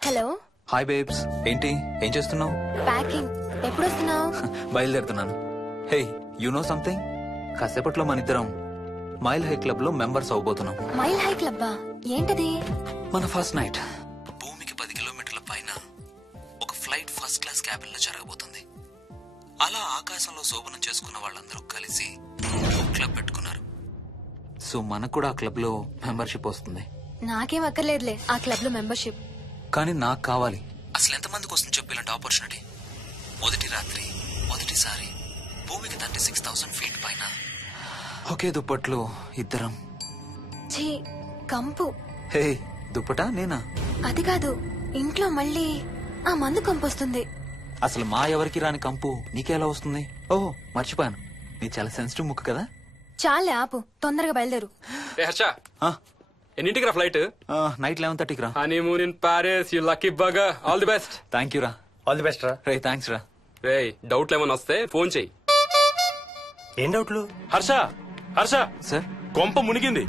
Hello. Hi babes. ఏంటి ఏం చేస్తున్నావు? ప్యాకింగ్. ఎప్పుడు వస్తున్నావు? బయలుదేరుతున్నాను. Hey you know something? కాసేపట్లో మన ఇద్దరం మైల్ హై క్లబ్ లో మెంబర్స్ అవబోతున్నాం. మైల్ హై క్లబ్బా? ఏంటది? మన ఫస్ట్ నైట్ భూమికి 10 కిలోమీటర్ల పైన ఒక ఫ్లైట్ ఫస్ట్ క్లాస్ క్యాబిన్ లో జరగబోతుంది. అలా ఆకాశంలో శోభనం చేసుకున్న వాళ్ళందరూ కలిసి క్లబ్ పెట్టుకున్నారు. సో మనకు కూడా ఆ క్లబ్ లో మెంబర్షిప్ వస్తుంది. నాకేం అక్కర్లేదులే ఆ క్లబ్ లో మెంబర్షిప్. కానీ నాకు కావాలి. అసలు ఎంతమందికి వస్తుంది చెప్పు ఇలాంటి ఆపర్చునిటీ? మొదటి రాత్రి మొదటిసారి భూమికి 36,000 ఫీట్ పైన ఒకే దుప్పట్లో ఇద్దరం. ఛీ, కంపు. హే దుప్పటా నేనా? అది కాదు, ఇంట్లో మళ్ళీ ఆ మందు కంపు వస్తుంది. అసలు మా ఎవరికి రాని కంపు నీకెలా వస్తుంది? ఓహో మర్చిపోయాను, నీ చాలా సెన్సిటివ్ ముక్కు కదా. చాలే ఆపు, తొందరగా బయలుదేరు. హర్ష, ఎన్నింటికి రా ఫ్లైట్? నైట్ 11:30కి రా. Honeymoon in Paris, you lucky bugger. All the best. Thank you రా. ఆల్ ది బెస్ట్ రా. రే థ్యాంక్స్ రా. రే డౌట్లు ఏమైనా వస్తే ఫోన్ చెయ్యి. ఏం డౌట్లు? హర్ష హర్ష సార్, కొంప మునిగింది.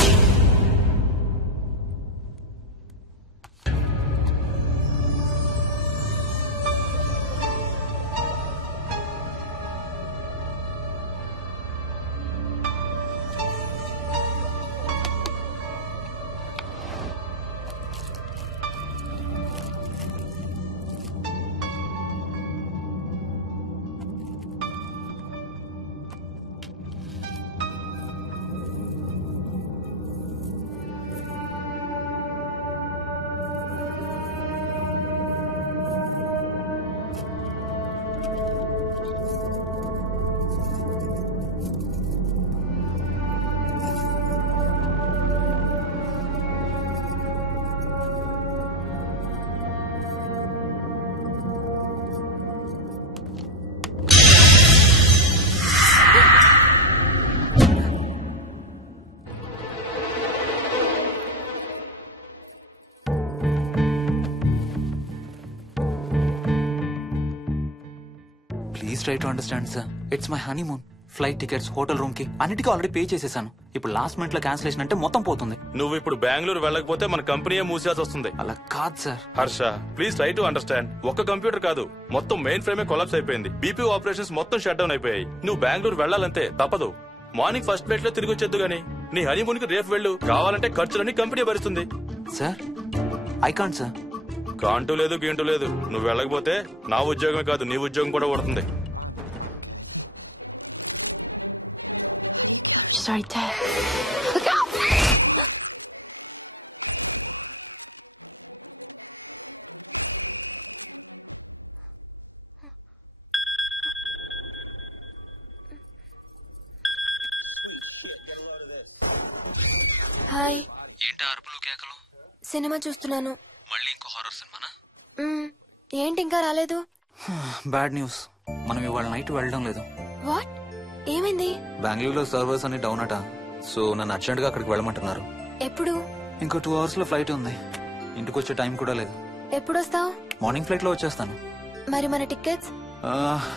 Please try to understand sir. It's my honeymoon. Flight tickets, hotel room కి అన్నిటికీ ఆల్రెడీ పే చేసేసాను. ఇప్పుడు లాస్ట్ మినిట్ లో క్యాన్సిలేషన్ అంటే మొత్తం పోతుంది. నువ్వు ఇప్పుడు బెంగళూరు వెళ్ళకపోతే మన కంపెనీయే మూసేయాల్సి వస్తుంది. అలా కాదు sir. Harsha please try to understand. ఒక్క కంప్యూటర్ కాదు, మొత్తం మెయిన్ ఫ్రేమే కొలాప్స్ అయిపోయింది. బీపీ ఆపరేషన్స్ మొత్తం షట్ డౌన్ అయిపోయాయి. నువ్వు బెంగళూరు వెళ్ళాలంటే తప్పదు. మార్నింగ్ ఫస్ట్ ఫ్లైట్ లో తిరిగి వచ్చేద్దు గానీ నీ హనీమూన్ కి రేపు వెళ్ళు. కావాలంటే ఖర్చులన్నీ కంపెనీ భరిస్తుంది. Sir I can't sir. కాంటూ లేదు గీంటూ లేదు. నువ్వు వెళ్ళకపోతే నా ఉద్యోగమే కాదు నీ ఉద్యోగం కూడా పడుతుంది. Sorry, Dad. Look out! Hi. ఏంటి అరుపులు కేకలు? సినిమా చూస్తున్నాను. మళ్ళీ ఇంకో హారర్ సినిమానా? ఏంటి ఇంకా రాలేదు? బ్యాడ్ న్యూస్, మనం ఇవాళ నైట్ వెళ్ళడం లేదు. వాట్? ఏమైంది? బెంగళూరులో సర్వర్స్ అన్ని డౌన్ అట. సో నన్ను అర్జెంట్ గా అక్కడికి వెళ్ళమంటున్నారు. ఎప్పుడు? ఇంకో 2 hours లో ఫ్లైట్ ఉంది. ఇంటికి వచ్చే టైం కూడా లేదు. ఎప్పుడు వస్తావు? మార్నింగ్ ఫ్లైట్ లో వచ్చేస్తాను. మరి మన టికెట్స్?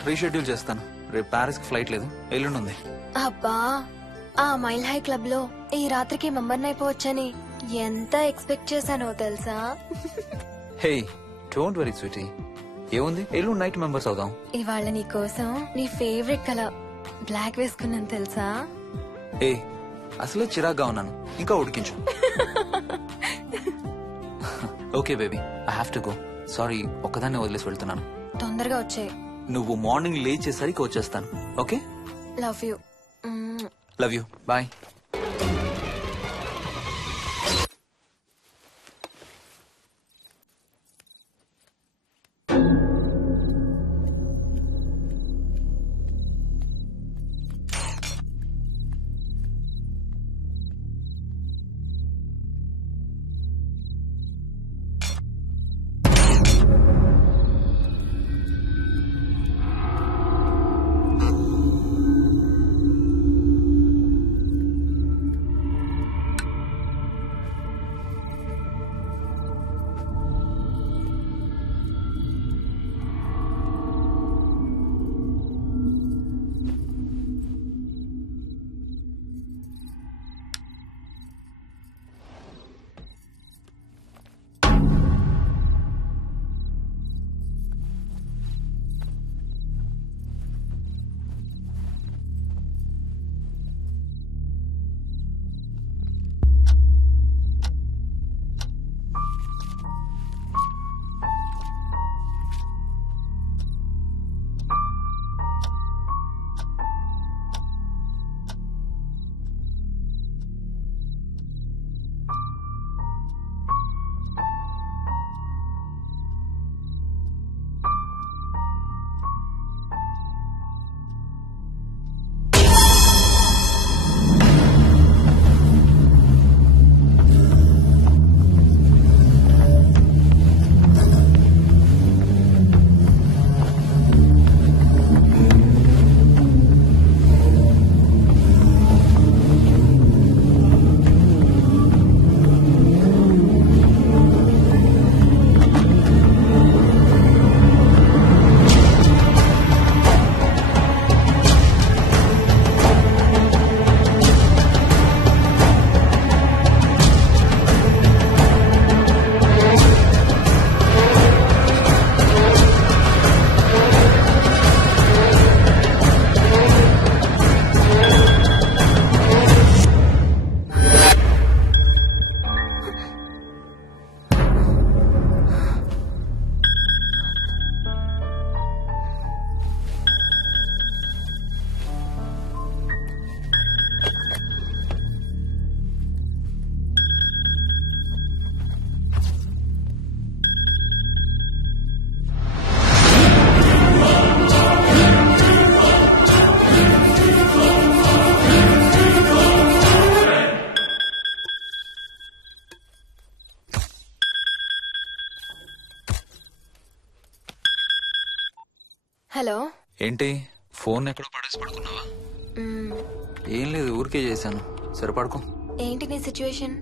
రీషెడ్యూల్ చేస్తాను. రేపు ప్యారిస్ కి ఫ్లైట్ లేదు, ఎల్లుండి ఉంది. అబ్బా, ఆ మైల్ హై క్లబ్ లో ఈ రాత్రికి మెంబర్ అయిపోవచ్చని ఎంత ఎక్స్పెక్ట్ చేశానో తెలుసా? హే డోంట్ వరీ స్వీటీ, ఏముంది, ఎల్లుండి నైట్ మెంబర్స్ అవుదాం. ఇవాళ నీ కోసం నీ ఫేవరెట్ కలర్ బ్లాక్ వేసుకున్నాను తెలుసా? ఏ అసలే చిరాగ్గా ఉన్నాను, ఇంకా ఉడికించు. Okay baby, I have to go. Sorry, ఒక్కదాన్ని వదిలేసి వెళ్తున్నాను. తొందరగా వచ్చే. నువ్వు మార్నింగ్ లేచేసరికి వచ్చేస్తాను. Okay? Love you. Love you. Bye. Hello. ఏంటి ఫోన్ ఎక్కడో పడేసి పడుకున్నావా? ఏం లేదు, ఊరికే చేశాను. సరే పడుకో. ఏంటి నీ సిచ్యువేషన్?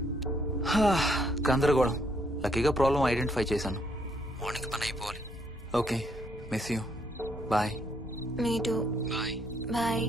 గందరగోళం. లక్కీగా ప్రాబ్లం ఐడెంటిఫై చేశాను. మార్నింగ్ పని అయిపోవాలి. Okay, miss you. Bye. Me too. Bye. Bye.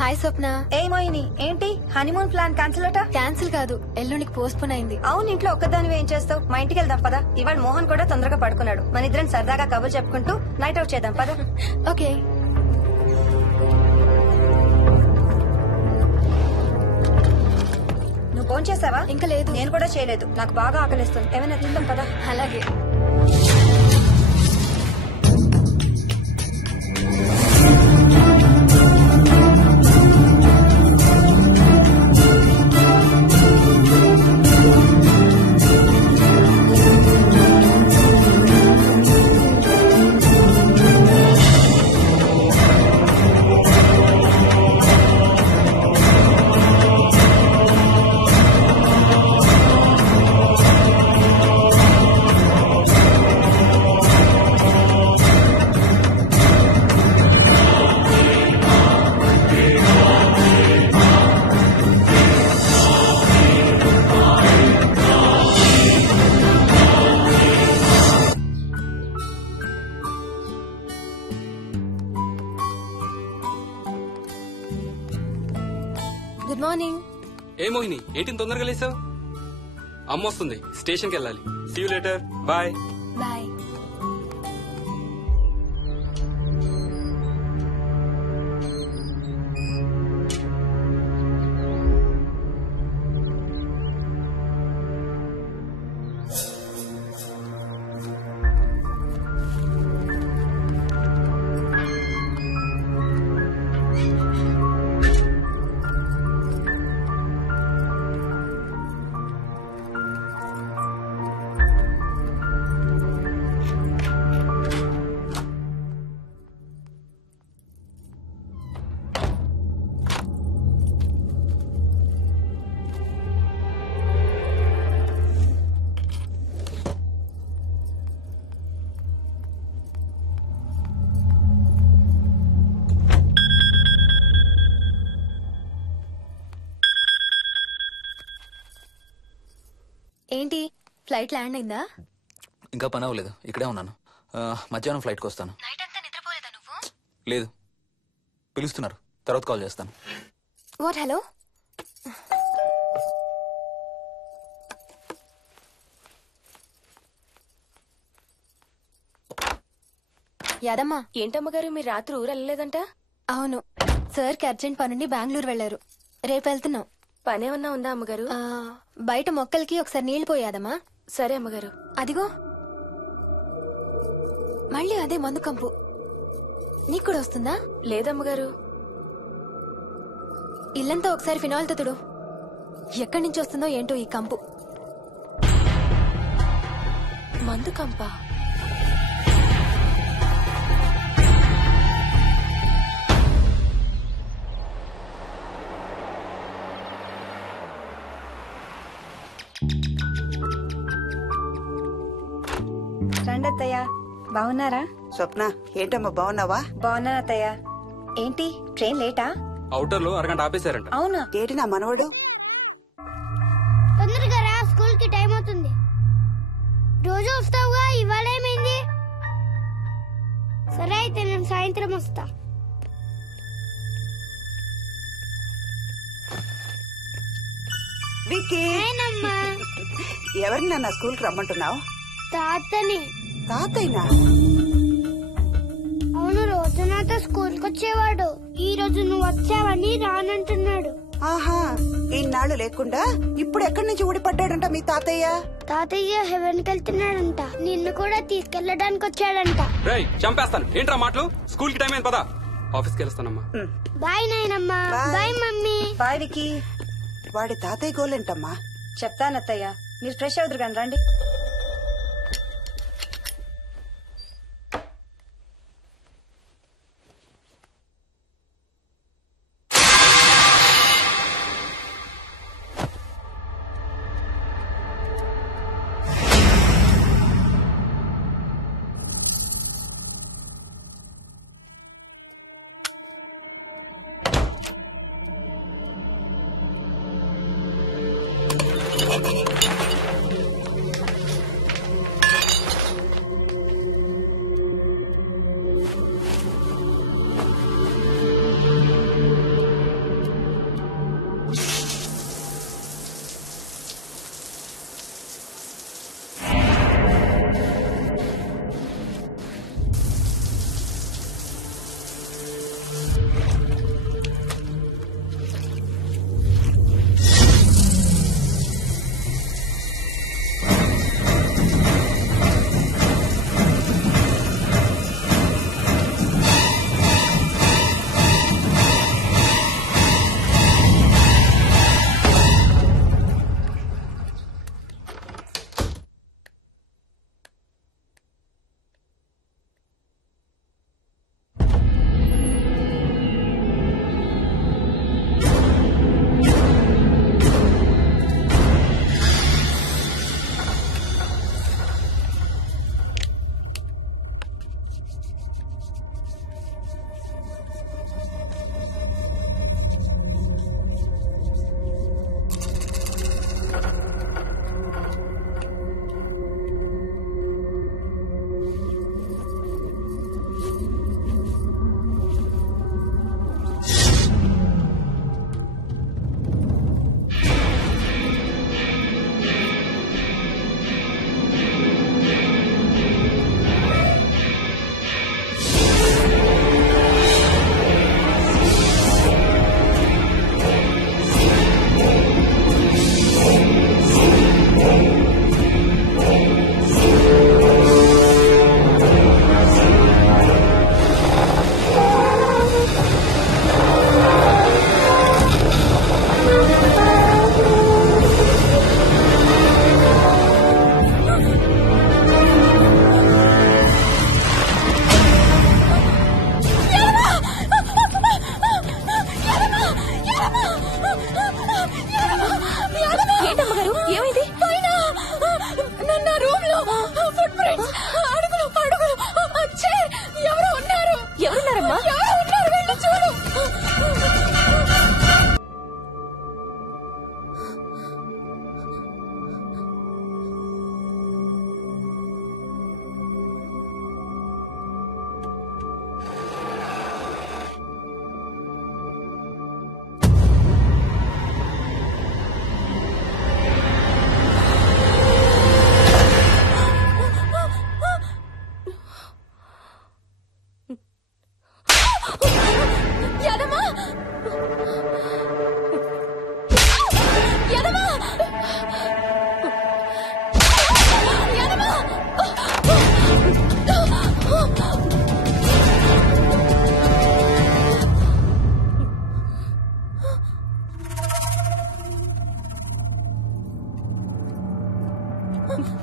Hi Swapna. ఏమోయిని ఏంటి హనీమూన్ ప్లాన్ క్యాన్సిల్ అట? క్యాన్సిల్ కాదు, ఎల్లుండికి పోస్ట్ పోన్ అయింది. అవును, ఇంట్లో ఒక్కదానివి ఏం చేస్తావు? మా ఇంటికి వెళ్దాం పదా. ఇవాళ మోహన్ కూడా తొందరగా పడుకున్నాడు. మన ఇద్దరం సరదాగా కబుర్లు చెప్పుకుంటూ నైట్ అవుట్ చేద్దాం పదా. ఓకే. నువ్వు ఫోన్ చేసావా? ఇంకా లేదు. నేను కూడా చేయలేదు. నాకు బాగా ఆకలిస్తుంది. ఏమైనా తిందాం పదా. అలాగే. Good morning. ఏ మోహిని, ఏంటి తొందరగా లేసావు? అమ్మ వస్తుంది, స్టేషన్కి వెళ్ళాలి. See you later. Bye. Bye. ఏంటి ఫ్లైట్ ల్యాండ్ అయిందా? ఇంకా పని అవ్వలేదు, ఇక్కడే ఉన్నాను. మధ్యాహ్నం ఫ్లైట్కి వస్తాను. నైట్ అంతా నిద్రపోలేదా నువ్వు? లేదు, పిలుస్తున్నారు, తర్వాత కాల్ చేస్తాను. వాట్? హలో. యాదమ్మా. ఏంటమ్మగారు, మీరు రాత్రి ఊరు వెళ్ళలేదంట? అవును, సార్కి అర్జెంట్ పనుండి బెంగళూరు వెళ్లారు. రేపు వెళ్తున్నాం. పనేమన్నా ఉందా అమ్మగారు? బయట మొక్కలకి ఒకసారి నీళ్లు పోయాదమ్మా. సరే అమ్మగారు. అదిగో మళ్ళీ అదే మందు కంపు. నీకు కూడా వస్తుందా? లేదమ్మగారు. ఇల్లంతా ఒకసారి ఫినాయిల్తో తుడు. ఎక్కడి నుంచి వస్తుందో ఏంటో ఈ కంపు. మందు కంపా? రండి అత్తయ్య. బాగున్నారా? స్వప్న ఏంటమ్మా బాగున్నావా? బాగున్నాను అత్తయ్య. ఏంటి ట్రైన్ లేటా? అవుటర్ లో అరగంట ఆపేశారంట. అవునా? ఏంటి నా మనవడు? తొందరగా రా, స్కూల్ కి టైం అవుతుంది. రోజు వస్తావుగా, ఇవాళ ఏమైంది? సరే అయితే నేను సాయంత్రం వస్తా. విక్కీ నేనమ్మా. ఎవరిని నాన్న స్కూల్ కి రమ్మంటున్నావు? తాతని. తాతయ్యనా? అవును, రోజు నాతో స్కూల్ కి వచ్చేవాడు. ఈ రోజు నువ్వు వచ్చావని రానంటున్నాడు. ఆహా, ఇన్నాళ్ళు లేకుండా ఇప్పుడు ఎక్కడి నుంచి ఊడిపడ్డాడంట మీ తాతయ్య? తాతయ్య హెవెన్ కి వెళ్తున్నాడంట. నిన్ను కూడా తీసుకెళ్లడానికి వచ్చాడంట. రేయ్ చంపేస్తాను. ఏంట్రా మాటలు? స్కూల్ కి టైం అయింది, పదా. ఆఫీస్కి వెళ్తానమ్మా. బాయ్ నాయనమ్మా. Bye. Bye mummy. Bye Vicky. వాడి తాతయ్య గోలేంటమ్మా? చెప్తానత్తయ్య, మీరు ఫ్రెష్ అవుతురు కానీ రండి.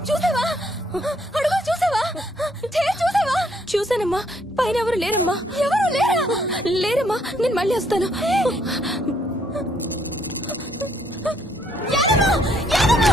చూసావా? అడుగు చూసావా? చూసావా? చూసానమ్మా. పైన ఎవరు లేరమ్మా. ఎవరు లేరా? లేరమ్మా. నేను మళ్ళీ వస్తాను. యాదమ్మ! యాదమ్మ!